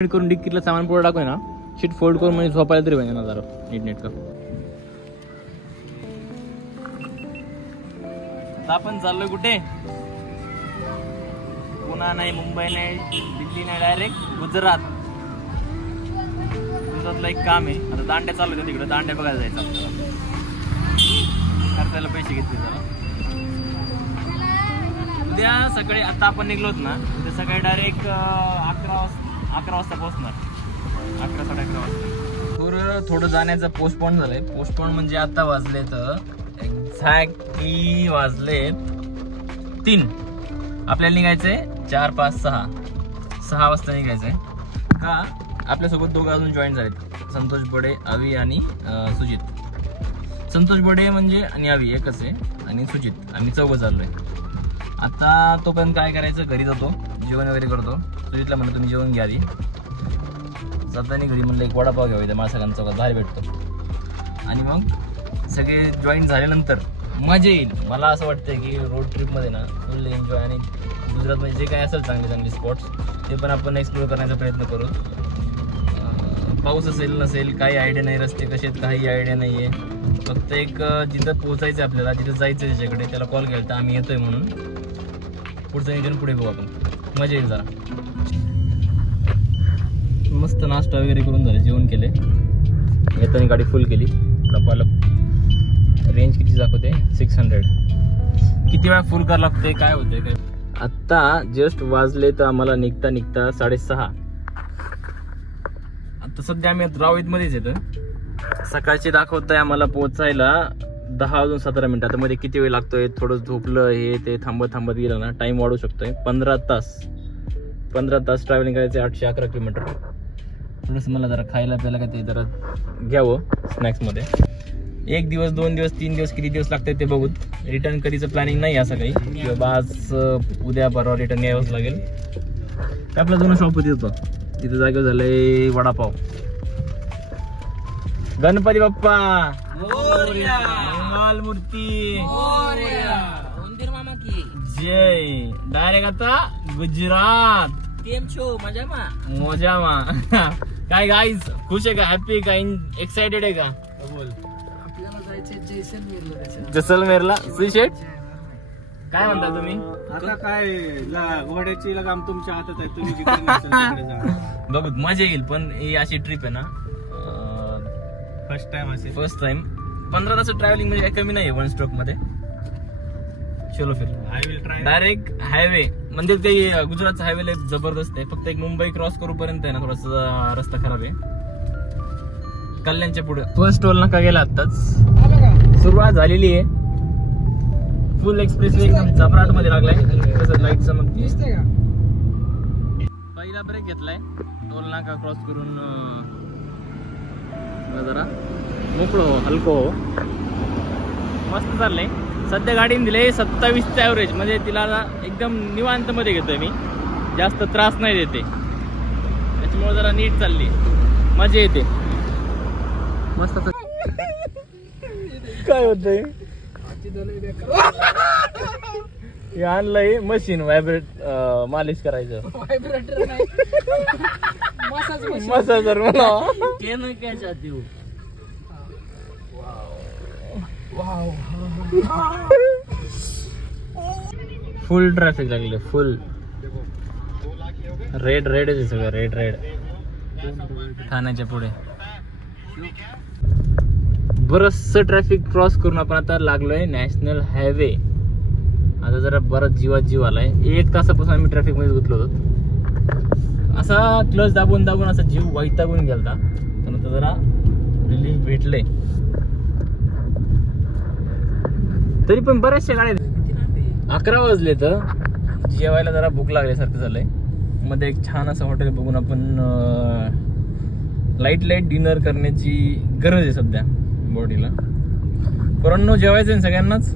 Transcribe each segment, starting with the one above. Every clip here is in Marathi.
करून डिक्कीतला सामान पुढे टाकूय ना, शीट फोल्ड करून म्हणजे झोपायला तरी पाहिजे ना जरा नीटनेटकं. आपण चाललोय कुठे? पुणे नाही, मुंबई नाही, दिल्ली नाही, डायरेक्ट गुजरात. गुजरातला एक काम आहे. आता दांड्या चालू होत्या तिकडे, दांड्या बघायला जायचं आपल्याला. खर्चायला पैसे घेतले जरा. उद्या सकाळी आता आपण निघलोत ना, उद्या सकाळी डायरेक्ट 11 वाजता पोहोचणार. 11 साडे 11 वाजता. थोडं जाण्याचं पोस्टपोन झालंय. पोस्टपोन म्हणजे आता वाजले तर एक्झॅक्टली वाजलेत 3. आपल्याला निघायचंय 4, 5, 6 वाजता निघायचंय. का आपल्यासोबत दोघं अजून जॉईन झालेत, संतोष बडे, अवी आणि सुजित. संतोष बडे म्हणजे आणि अवी एकच आहे, आणि सुजित, आम्ही 4 चाललोय. आता तोपर्यंत काय करायचं, घरी जातो, जेवण वगैरे करतो. सुजितला म्हणलं तुम्ही जेवण घ्या आधी. जाताना घरी म्हणलं एक वडापाव घ्यावा, इथं माळसगाव चौकात बाहेर भेटतो. आणि मग सगळे जॉईन झाल्यानंतर मजा येईल. मला असं वाटतं की रोड ट्रिपमध्ये ना फुल एन्जॉय, आणि गुजरातमध्ये जे काय असेल चांगले चांगले स्पॉट्स ते पण आपण एक्सप्लोर करण्याचा प्रयत्न करू. पाऊस असेल नसेल काही आयडिया नाही, रस्ते कसे आहेत काही आयडिया नाही आहे. फक्त एक जिथं पोहोचायचं आहे आपल्याला, जिथं जायचं आहे त्याच्याकडे, त्याला कॉल केला तर आम्ही येतोय म्हणून. पुढचं नियोजन पुढे बघू आपण, मजा येईल जरा. मस्त नाश्ता वगैरे करून झाले, जेवण केले, येताना गाडी फुल केली. डब्बाला रेंज किती दाखवते 600. किती वेळा फुल करावं लागते, काय होते काय. आत्ता जस्ट वाजले तर आम्हाला निघता 6:30. आता सध्या आम्ही रावेत मध्येच येतो. सकाळचे दाखवत आहे आम्हाला पोहोचायला 10 वाजून 17 मिनिट. आता मध्ये किती वेळ लागतोय, थोडं झोपलं हे ते थांबत गेलं ना टाइम वाढू शकतोय. 15 तास ट्रॅव्हलिंग करायचं, 811 किलोमीटर. थोडंसं मला जरा खायला प्यायला काय ते जरा घ्यावं स्नॅक्समध्ये. 1 दिवस 2 दिवस 3 दिवस किती दिवस लागतात ते बघू. रिटर्न कधीचं प्लॅनिंग नाही असं काही, किंवा आज उद्या परवा रिटर्न यावंच लागेल. आपला जुना शॉप होती होतं तिथं जागेवर झालंय वडापाव. गणपती बाप्पा मोरया, मंगल मूर्ती मोरया, मंदिर मामा की जय. डायरेक्ट आता गुजरात. केम छो मजामा. काय गाईज, खुश आहे का, हॅपी का, एक्साइटेड आहे का? आपल्याला जायचंय जैसलमेरला. श्रीशेठ काय म्हणता तुम्ही? आता काय घोड्याची लगाम तुमच्या हातात आहे, तुम्ही जिकडे नेसाल तिकडे जा. बघू मजा येईल. पण ही अशी ट्रिप आहे ना, फर्स्ट टाइम 15 तास ट्रॅव्हलिंग म्हणजे कमी नाही 1 स्ट्रोक मध्ये. चलो फिर I will try. Direct highway म्हणजे ते गुजरातचा हायवे जबरदस्त आहे. फक्त एक मुंबई क्रॉस करूपर्यंत आहे ना थोडासा रस्ता खराब आहे. कल्याणच्या पुढे फर्स्ट टोल नाका गेला आताच, सुरुवात झालेली आहे. फुल एक्सप्रेस एकदम चपराट मध्ये लागलाय. कसं लाईट चमकते. पहिला ब्रेक घेतलाय टोल नाका क्रॉस करून. जरा मोकळं हो, हलको हो. मस्त चाललंय. सध्या गाडीने दिले 27चं ॲव्हरेज, म्हणजे तिला एकदम निवांत मध्ये घेतोय मी, जास्त त्रास नाही देते. त्याच्यामुळे जरा नीट चालली, मजा येते. मस्त. काय होतंय हे आणलंय मशीन व्हायब्रेट मालिश करायचं. व्हायब्रेटर नाही, मसाजर मला ते नाही काय चाहती हो. फुल ट्रॅफिक लागले, फुल रेड आहे सगळं, रेड. ठाण्याच्या पुढे बरंचस ट्रॅफिक क्रॉस करून आपण आता लागलोय नॅशनल हायवे. आता जरा बराच जीव आलाय. 1 तासापासून आम्ही ट्रॅफिक मध्ये गुंतलो होतो. असा क्लच दाबून असा जीव वैतागून गेलता, पण आता जरा रिलीफ भेटले. तरी पण बऱ्याचशा गाड्या. 11 वाजले तर जेवायला जरा भूक लागल्यासारखं झालंय. मध्ये एक छान असं हॉटेल बघून आपण लाईट डिनर करण्याची गरज आहे सध्या बॉडीला. पोरांनो जेवायचं आहे सगळ्यांनाच.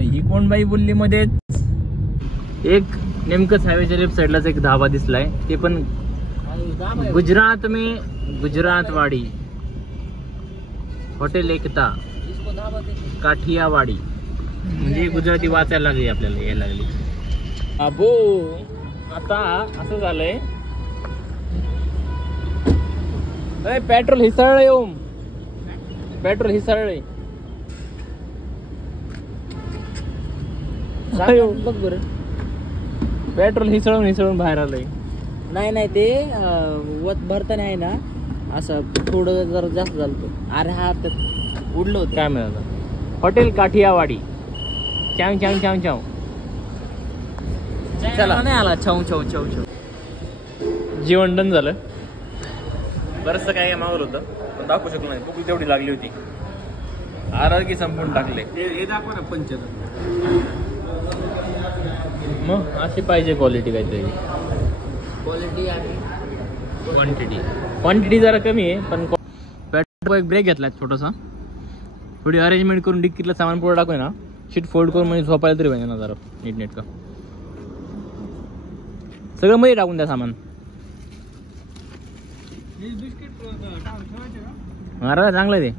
ही कोण बाई बोलली मध्ये. एक नेमकंच हायवेच्या लेफ्ट साईडलाच एक धाबा दिसलाय, ते पण गुजरात में गुजरातवाडी हॉटेल एकता काठियावाडी. म्हणजे गुजराती वाचायला लागली, आपल्याला यायला लागली. अबो आता असं झालंय नाही पेट्रोल हिसळलंय ओम, पेट्रोल हिसळलंय. बघ बरं. पेट्रोल हिसळून बाहेर आलंय. नाही नाही ते वत भरताना आहे ना असं थोडं जरा जास्त झालं. अरे हा तर उडलं होतं. काय म्हणतात हॉटेल काठियावाडी. चाव चाव चाव चाव. चला नाही आला. छाऊ छाऊ छाऊ छाऊ. जेवण डन झालं. बरंचसं काय मागवलं होतं पण दाखवू शकलो नाही. भूक तेवढी लागली होती. आरोग्य संपून टाकले. हे दाखवा ना पंचर. मग अशी पाहिजे क्वालिटी काहीतरी. क्वालिटी आणि क्वांटिटी जरा कमी आहे पण पेट्रोल एक ब्रेक घेतलाय छोटासा. थोडी अरेंजमेंट करून डिक्कीतलं सामान पुढे टाकूय ना शीट फोल्ड करून म्हणजे झोपायला तरी पाहिजे ना जरा नीटनेटका. सगळं मध्ये टाकून द्या सामान. अरे चांगलं आहे ते.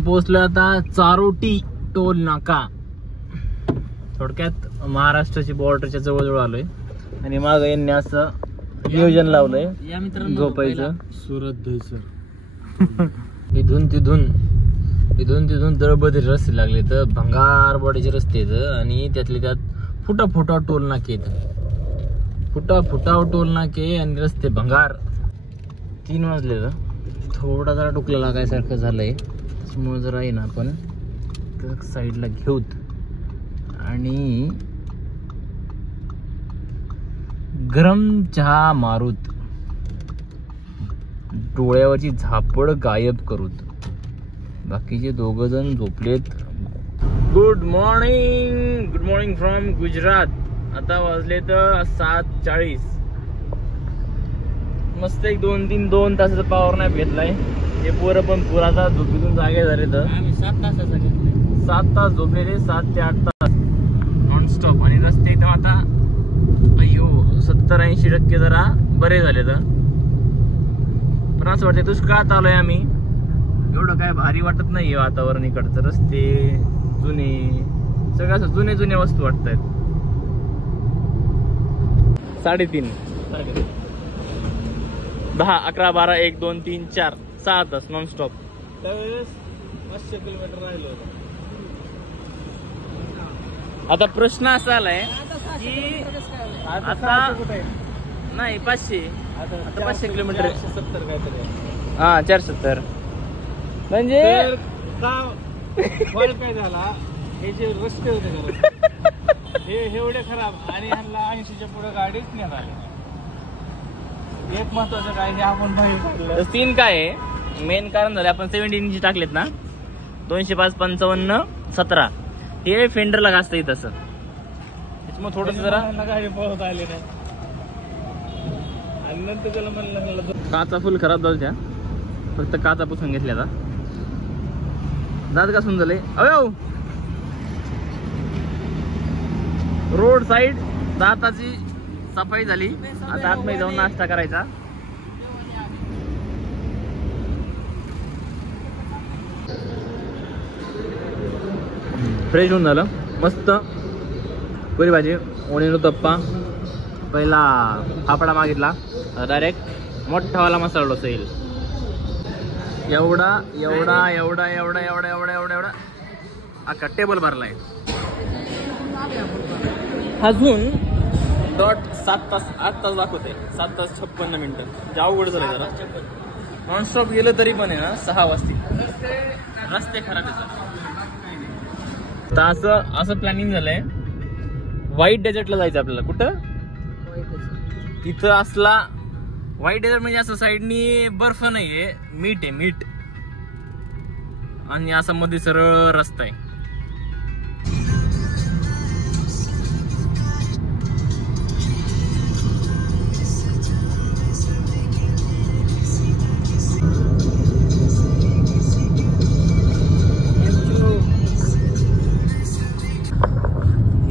पोहोचलो आता चारोटी टोल नाका. थोडक्यात महाराष्ट्राची बॉर्डरच्या जवळ आलोय आणि मागं यांनी असं नियोजन लावलंय या मित्रांनो झोपायचं. सुरत दहिसर. इथून तिथून दळबदरी रस्ते लागले तर भंगार बॉडीचे रस्ते आहेत आणि त्यातले त्यात फुटा टोल नाके फुटा टोल नाके आणि रस्ते भंगार. 3 वाजले तर थोडा जरा डोकला लागायसारखं झालंय. त्याच्यामुळे जरा आहे ना आपण साईडला घेऊत आणि गरम चहा मारूत. डोळ्यावरची झापड गायब करूत. बाकीचे 2 जण झोपलेत. Good morning from Gujarat. आता वाजले तर 7:40. मस्त एक 2 तासाचा पॉवर नॅप घेतलाय. हे पोरं पण पुराचा झोपेतून जागे झाले तर आम्ही 7 तासाचा घेतला. 7 तास झोपलेले. 7 ते 8 तास नॉनस्टॉप. आणि रस्ते एकदम आता अय्यो 70-80% जरा बरे झाले तर. पण असं वाटतं दुष्काळात आलोय आम्ही. एवढं काय भारी वाटत नाहीये वातावरण इकडचं. रस्ते जुने सगळं असं जुने वस्तू वाटत आहेत. 3:30 10, 11, 12, 1, 2, 3, 4, 6 तास नॉनस्टॉप. त्यावेळेस 500 किलोमीटर राहिलो होतं. आता प्रश्न असा आलाय की आता नाही 500 आता 500 किलोमीटर 470 काहीतरी आहे. हा 470 म्हणजे तर का काय झाला हे जे रस्ते होते खरं हे एवढे खराब आणि ह्यांना 80च्या पुढे गाडीच नेत आली. एक महत्वाचं काय हे आपण बाहेर काढलं. सीन काय आहे मेन कारण झालं आपण 70 इंची टाकलेत ना 205 55 17 हे फेंडरला घासतं येत असं. त्याच्यामुळे थोडस जरा गाडी पळत आली नाही आणि नंतर त्याला म्हणलं काचा फुल खराब झालं त्या. फक्त काचा पुसून घेतल्या आता. दात घासून झाले. अयो रोड साईड दाताची सफाई झाली. आता आतमध्ये जाऊन नाश्ता करायचा. फ्रेश होऊन झालं मस्त. पुरी भाजी ओणीनो तप्पा. पहिला फाफडा मागितला डायरेक्ट मोठावाला मसाला डोसा येईल. एवढा अख्खा टेबल भरलाय. अजून डॉट 7 तास 8 तास दाखवते. 7 तास 56 मिनिटं. जे अवघड झालं जरा. नॉनस्टॉप गेलं तरी पण आहे ना 6 वाजतील. रस्ते खराब आहेत. तर असं प्लॅनिंग झालंय व्हाईट डेझर्टला जायचं आपल्याला. कुठं तिथं असला व्हाईट डेझर्ट म्हणजे असं साईडनी बर्फ नाहीये मीठ आहे मीठ आणि असा मध्ये सरळ रस्ता आहे.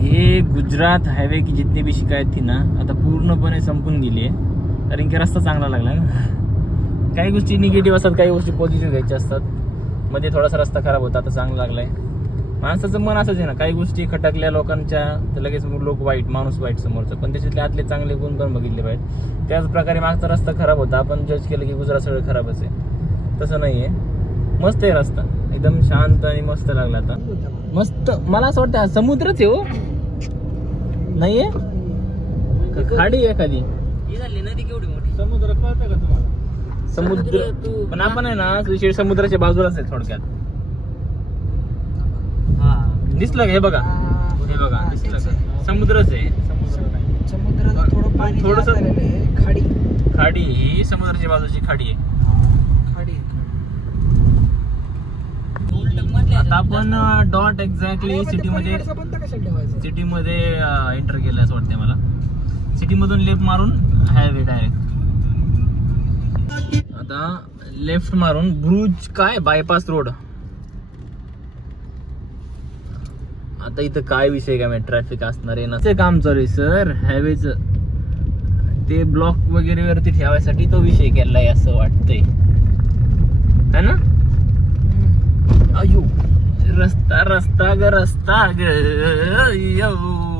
ये गुजरात हाईवे की जितनी भी शिकायत थी ना आता पूर्णपणे संपून गेली आहे. कारण की रस्ता चांगला लागला ना. काही गोष्टी निगेटिव्ह असतात काही गोष्टी पॉझिटिव्ह घ्यायच्या असतात. मध्ये थोडासा रस्ता खराब होता आता चांगला लागलाय. माणसाचं मन असंच आहे ना, काही गोष्टी खटकल्या लोकांच्या तर लगेच लोक वाईट, माणूस वाईट समोरचं, पण त्याच्यातले आतले चांगले गुण पण बघितले पाहिजे. त्याच प्रकारे मागचा रस्ता खराब होता, आपण जज केलं की गुजरात सगळं खराबच आहे, तसं नाहीये. मस्त आहे रस्ता, एकदम शांत आणि मस्त लागला आता. मस्त. मला असं वाटतं हा समुद्रच आहे हो, नाहीये खाडी आहे एखादी. ही झाली नदी केवढी मोठी. समुद्र कळतं का तुम्हाला? समुद्र पण आपण आहे ना समुद्राच्या बाजूलाच आहे थोडक्यात. दिसलं का? हे बघा, हे बघा, दिसलं का? समुद्रच आहे. समुद्र नाही. समुद्रात थोडं पाणी थोडंसं- जास्त आलेलं आहे. खाडी खाडी ही समुद्राच्या बाजूची खाडी आहे. खाडी आता आपण डॉट एक्झॅक्टली सिटीमध्ये बंद कशाला ठेवायचं? सिटीमध्ये एंटर केलं असं वाटतंय मला. सिटी मधून लेफ्ट मारून हायवे डायरेक्ट. आता लेफ्ट मारून ब्रुज काय बायपास रोड. आता इथं काय विषय काय माहिती, ट्रॅफिक असणार आहे ना, ते काम चालू आहे सर हायवेच. ते ब्लॉक वगैरे वरती ठेवायसाठी तो विषय केलाय असं वाटतंय, है ना? अयो रस्ता रस्ता ग रस्ता ग यो.